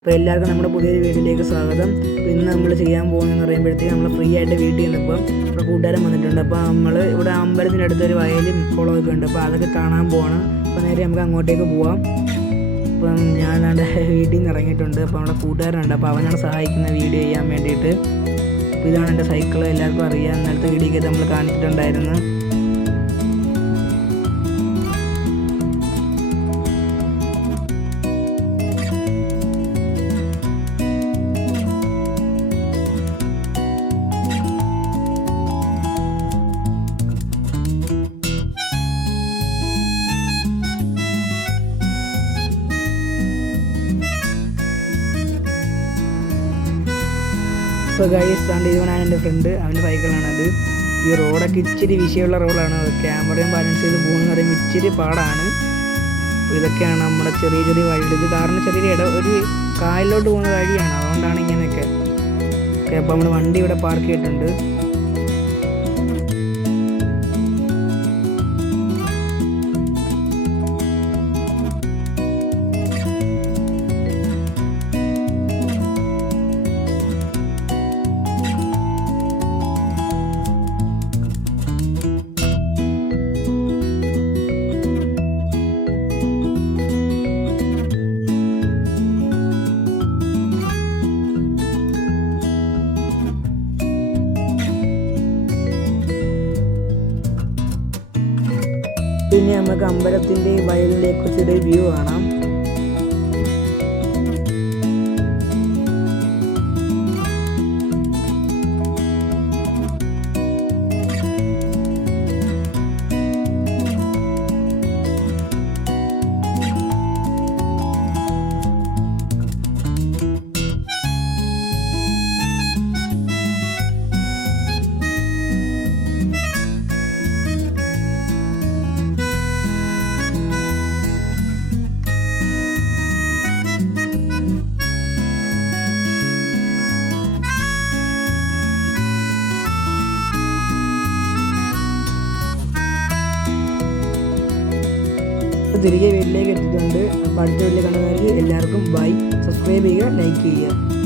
അപ്പോൾ എല്ലാവർക്കും നമ്മുടെ പുതിയൊരു വീഡിയോയിലേക്ക് സ്വാഗതം. അപ്പോൾ ഇന്ന് നമ്മൾ ചെയ്യാൻ പോകുന്നതെന്ന് പറയുമ്പോഴത്തേക്ക് നമ്മൾ ഫ്രീ ആയിട്ട് വീട്ടിൽ നിന്നപ്പോൾ ഇവിടെ കൂട്ടുകാരൻ വന്നിട്ടുണ്ട്. അപ്പോൾ നമ്മൾ ഇവിടെ അമ്പലത്തിൻ്റെ അടുത്തൊരു വയലും കുളമൊക്കെ ഉണ്ട്. അപ്പോൾ അതൊക്കെ കാണാൻ പോകണം. അപ്പോൾ നേരെ നമുക്ക് അങ്ങോട്ടേക്ക് പോവാം. അപ്പം ഞാൻ എൻ്റെ വീട്ടിൽ നിന്ന് ഇറങ്ങിയിട്ടുണ്ട്. അപ്പോൾ നമ്മുടെ കൂട്ടുകാരനുണ്ട്. അപ്പോൾ അവനാണ് സഹായിക്കുന്ന വീഡിയോ ചെയ്യാൻ വേണ്ടിയിട്ട്. അപ്പോൾ ഇതാണ് എൻ്റെ സൈക്കിൾ. എല്ലാവർക്കും അറിയാം, ഇന്നലത്തെ വീഡിയോയ്ക്ക് നമ്മൾ കാണിച്ചിട്ടുണ്ടായിരുന്നു. ഇപ്പോൾ ഗൈസ് ആണ് ഇവനാണ് എൻ്റെ ഫ്രണ്ട്, അവൻ്റെ സൈക്കിളാണത്. ഈ റോഡൊക്കെ ഇച്ചിരി വിഷയമുള്ള റോഡാണ്. ക്യാമറയും ബാലൻസ് ചെയ്ത് പോകുന്ന പറയുമ്പോൾ ഇച്ചിരി പാടാണ്. അപ്പോൾ ഇതൊക്കെയാണ് നമ്മുടെ ചെറിയ ചെറിയ വഴികൾ. ഇത് കാരണം ചെറിയ ഒരു കായലിലോട്ട് പോകുന്ന വഴിയാണ്, അതുകൊണ്ടാണ് ഇങ്ങനെയൊക്കെ. ഓക്കെ, അപ്പോൾ നമ്മൾ വണ്ടി ഇവിടെ പാർക്ക് ചെയ്തിട്ടുണ്ട്. പിന്നെ നമുക്ക് അമ്പലത്തിൻ്റെ വയലിലേക്ക് ചെറിയ വ്യൂ കാണാം. തിരികെ വീട്ടിലേക്ക് എത്തിയിട്ടുണ്ട്. അപ്പോൾ അടുത്ത വീട്ടിൽ കണ്ടുന്നവർക്ക് എല്ലാവർക്കും ബൈ. സബ്സ്ക്രൈബ് ചെയ്യുക, ലൈക്ക് ചെയ്യുക.